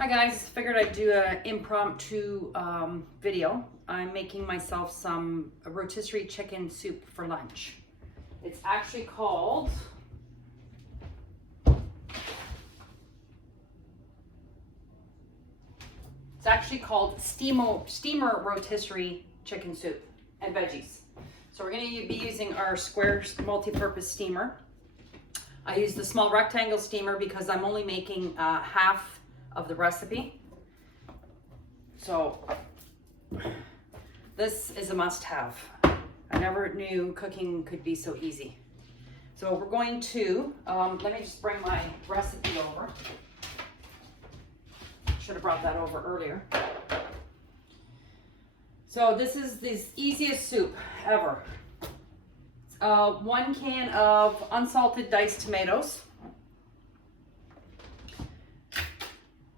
Hi guys, figured I'd do an impromptu video. I'm making myself some rotisserie chicken soup for lunch. It's actually called steamer rotisserie chicken soup and veggies. So we're going to be using our square multi-purpose steamer. I use the small rectangle steamer because I'm only making half of the recipe. So this is a must-have. I never knew cooking could be so easy. So we're going to, let me just bring my recipe over. Should have brought that over earlier. So this is the easiest soup ever. 1 can of unsalted diced tomatoes.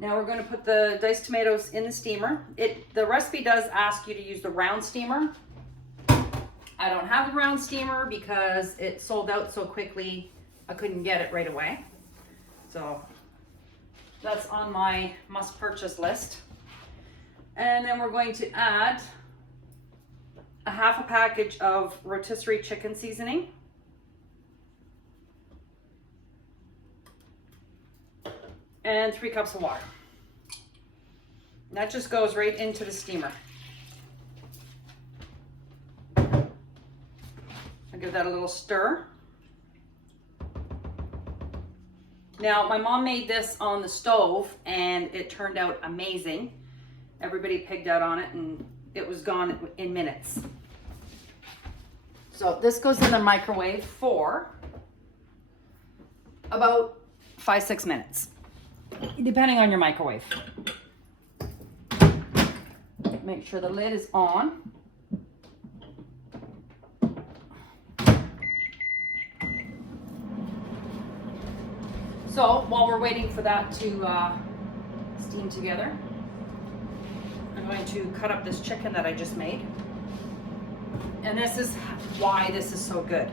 Now we're going to put the diced tomatoes in the steamer. The recipe does ask you to use the round steamer. I don't have the round steamer because it sold out so quickly I couldn't get it right away. So that's on my must purchase list. And then we're going to add a half a package of rotisserie chicken seasoning. And 3 cups of water. And that just goes right into the steamer. I'll give that a little stir. Now, my mom made this on the stove and it turned out amazing. Everybody pigged out on it and it was gone in minutes. So this goes in the microwave for about 5-6 minutes. Depending on your microwave. Make sure the lid is on. So while we're waiting for that to steam together, I'm going to cut up this chicken that I just made. And this is why this is so good.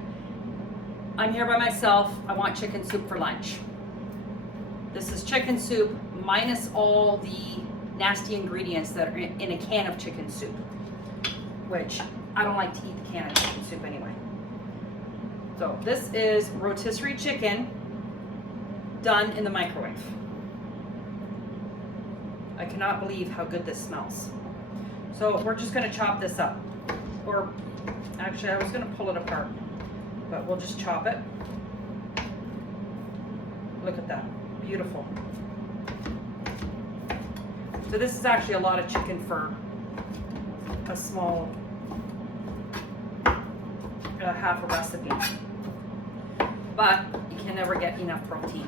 I'm here by myself. I want chicken soup for lunch. This is chicken soup minus all the nasty ingredients that are in a can of chicken soup, which I don't like to eat the can of chicken soup anyway. So this is rotisserie chicken done in the microwave. I cannot believe how good this smells. So we're just going to chop this up. Or actually, I was going to pull it apart, but we'll just chop it. Look at that. Beautiful. So this is actually a lot of chicken for a small half a recipe, but you can never get enough protein.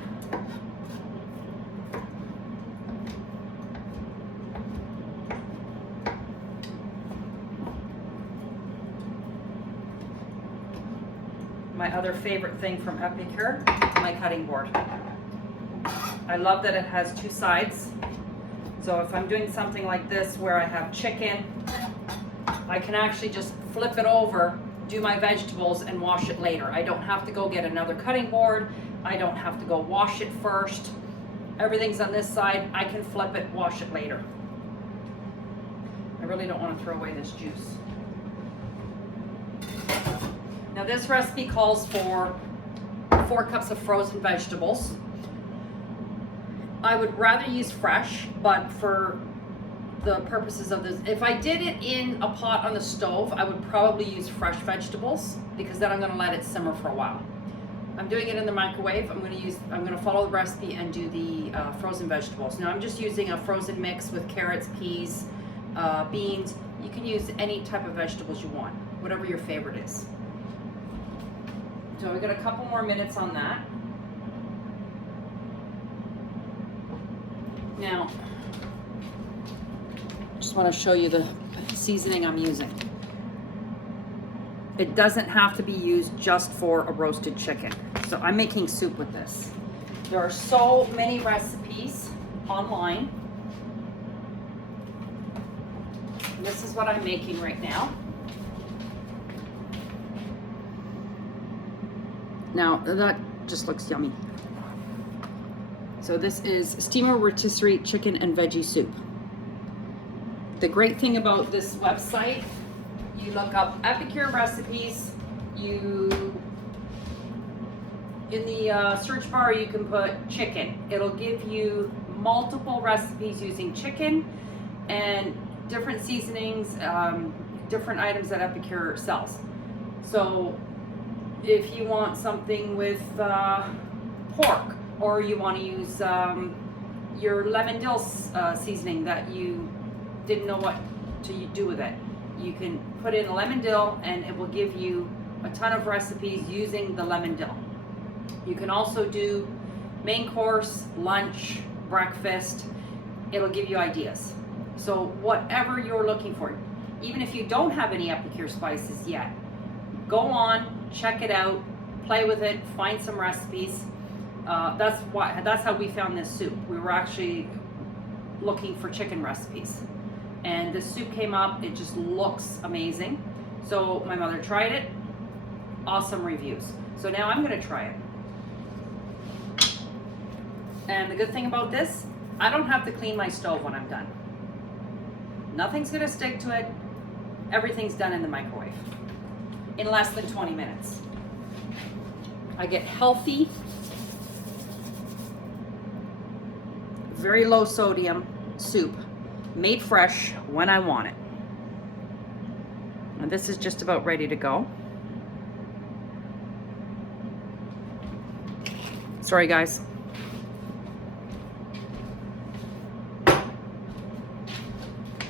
My other favorite thing from Epicure, my cutting board. I love that it has 2 sides. So if I'm doing something like this where I have chicken, I can actually just flip it over, do my vegetables, and wash it later. I don't have to go get another cutting board. I don't have to go wash it first. Everything's on this side. I can flip it, wash it later. I really don't want to throw away this juice. Now this recipe calls for 4 cups of frozen vegetables. I would rather use fresh, but for the purposes of this, if I did it in a pot on the stove, I would probably use fresh vegetables because then I'm going to let it simmer for a while. I'm doing it in the microwave. I'm going to follow the recipe and do the frozen vegetables. Now I'm just using a frozen mix with carrots, peas, beans. You can use any type of vegetables you want, whatever your favorite is. So we got a couple more minutes on that. Now, just want to show you the seasoning I'm using. It doesn't have to be used just for a roasted chicken. So I'm making soup with this. There are so many recipes online. This is what I'm making right now. Now that just looks yummy. So this is steamer rotisserie chicken and veggie soup. The great thing about this website, you look up Epicure recipes, in the search bar you can put chicken. It'll give you multiple recipes using chicken and different seasonings, different items that Epicure sells. So if you want something with pork, or you want to use your lemon dill seasoning that you didn't know what to do with it, you can put in a lemon dill and it will give you a ton of recipes using the lemon dill. You can also do main course, lunch, breakfast. It'll give you ideas. So whatever you're looking for, even if you don't have any Epicure spices yet, go on, check it out, play with it, find some recipes. That's how we found this soup. We were actually looking for chicken recipes, and this soup came up. It just looks amazing. So my mother tried it. Awesome reviews. So now I'm going to try it. And the good thing about this, I don't have to clean my stove when I'm done. Nothing's going to stick to it. Everything's done in the microwave in less than 20 minutes. I get healthy, very low sodium soup, made fresh when I want it. And this is just about ready to go. Sorry guys.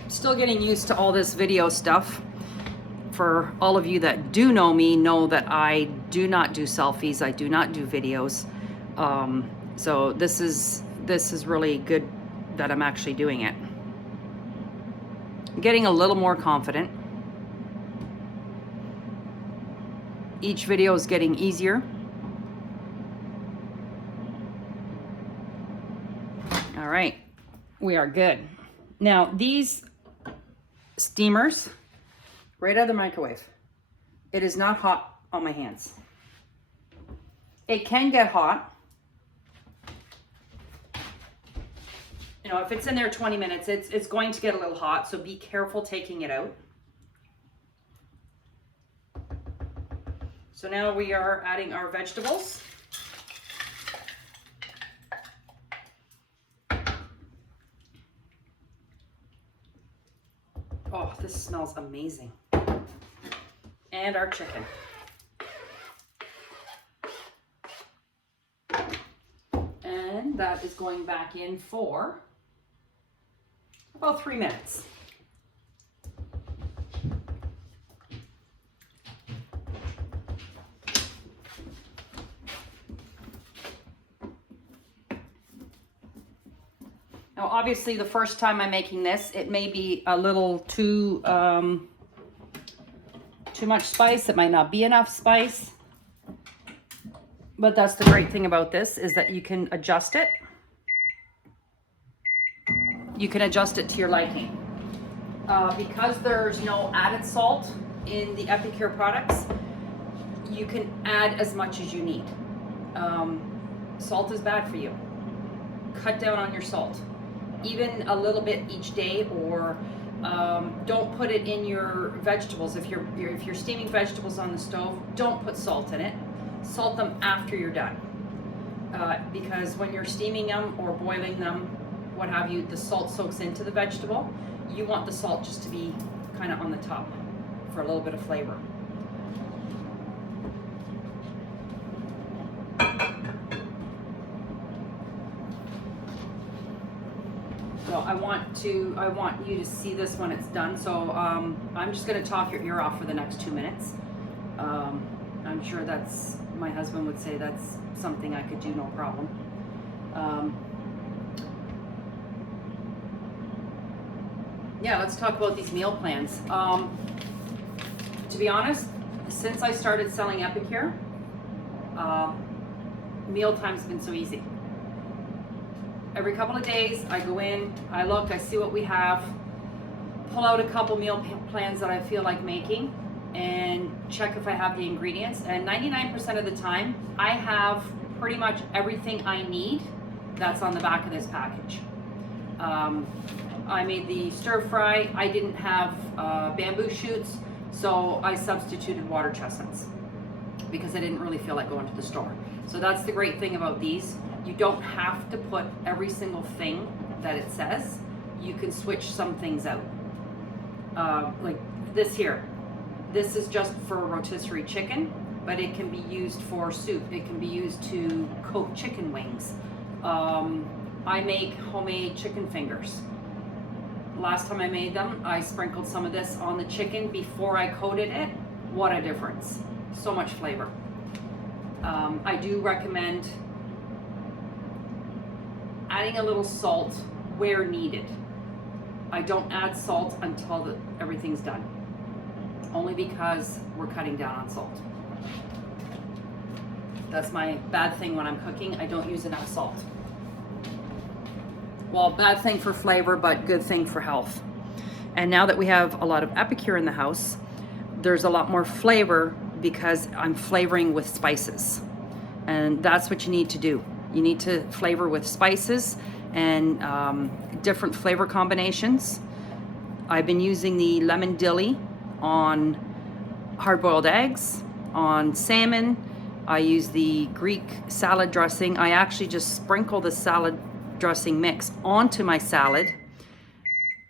Still getting used to all this video stuff. For all of you that do know me, know that I do not do selfies. I do not do videos. So this is really good that I'm actually doing it. I'm getting a little more confident. Each video is getting easier. All right, we are good. Now these steamers, right out of the microwave. It is not hot on my hands. It can get hot. You know, if it's in there 20 minutes, it's going to get a little hot, so be careful taking it out. So now we are adding our vegetables. Oh, this smells amazing. And our chicken. And that is going back in for about 3 minutes. Now, obviously, the first time I'm making this, it may be a little too much spice. It might not be enough spice. But that's the great thing about this, is that you can adjust it. You can adjust it to your liking. Because there's no added salt in the Epicure products, you can add as much as you need. Salt is bad for you. Cut down on your salt. Even a little bit each day, or don't put it in your vegetables. If you're steaming vegetables on the stove, don't put salt in it. Salt them after you're done, because when you're steaming them or boiling them, what have you, the salt soaks into the vegetable. You want the salt just to be kind of on the top for a little bit of flavor. So I want you to see this when it's done. So I'm just going to talk your ear off for the next 2 minutes. I'm sure my husband would say that's something I could do, no problem. Yeah, let's talk about these meal plans. To be honest, since I started selling Epicure, mealtime's been so easy. Every couple of days, I go in, I look, I see what we have, pull out a couple meal plans that I feel like making, and check if I have the ingredients. And 99% of the time, I have pretty much everything I need That's on the back of this package. I made the stir fry. I didn't have bamboo shoots, so I substituted water chestnuts because I didn't really feel like going to the store. So that's the great thing about these. You don't have to put every single thing that it says. You can switch some things out. Like this here. This is just for rotisserie chicken, but it can be used for soup. It can be used to coat chicken wings. I make homemade chicken fingers. Last time I made them, I sprinkled some of this on the chicken before I coated it. What a difference. So much flavor. I do recommend adding a little salt where needed. I don't add salt until everything's done. Only because we're cutting down on salt. That's my bad thing when I'm cooking. I don't use enough salt. Well, bad thing for flavor, but good thing for health. And now that we have a lot of Epicure in the house, there's a lot more flavor because I'm flavoring with spices. And that's what you need to do. You need to flavor with spices and different flavor combinations. I've been using the lemon dilly on hard-boiled eggs, on salmon. I use the Greek salad dressing. I actually just sprinkle the salad dressing mix onto my salad,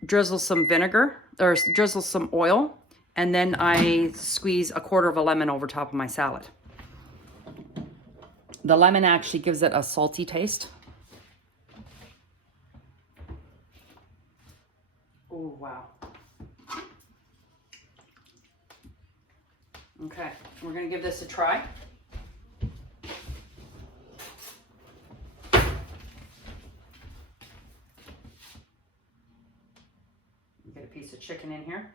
drizzle some vinegar, or drizzle some oil, and then I squeeze a quarter of a lemon over top of my salad. The lemon actually gives it a salty taste. Oh, wow. Okay, we're gonna give this a try. Get a piece of chicken in here.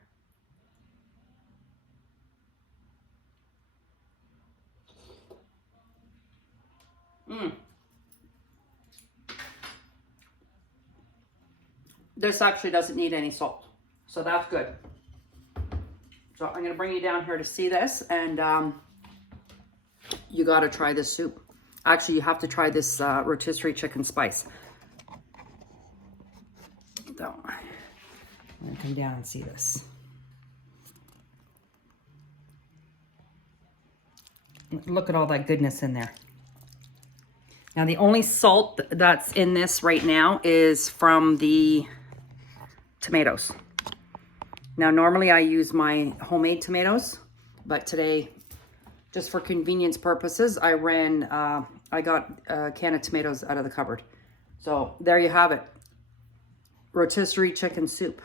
This actually doesn't need any salt, so that's good. So I'm gonna bring you down here to see this, and you gotta try this soup. Actually, you have to try this rotisserie chicken spice. So, I'm gonna come down and see this. Look at all that goodness in there. Now, the only salt that's in this right now is from the tomatoes. Now, normally I use my homemade tomatoes, but today, just for convenience purposes, I got a can of tomatoes out of the cupboard. So there you have it. Rotisserie chicken soup.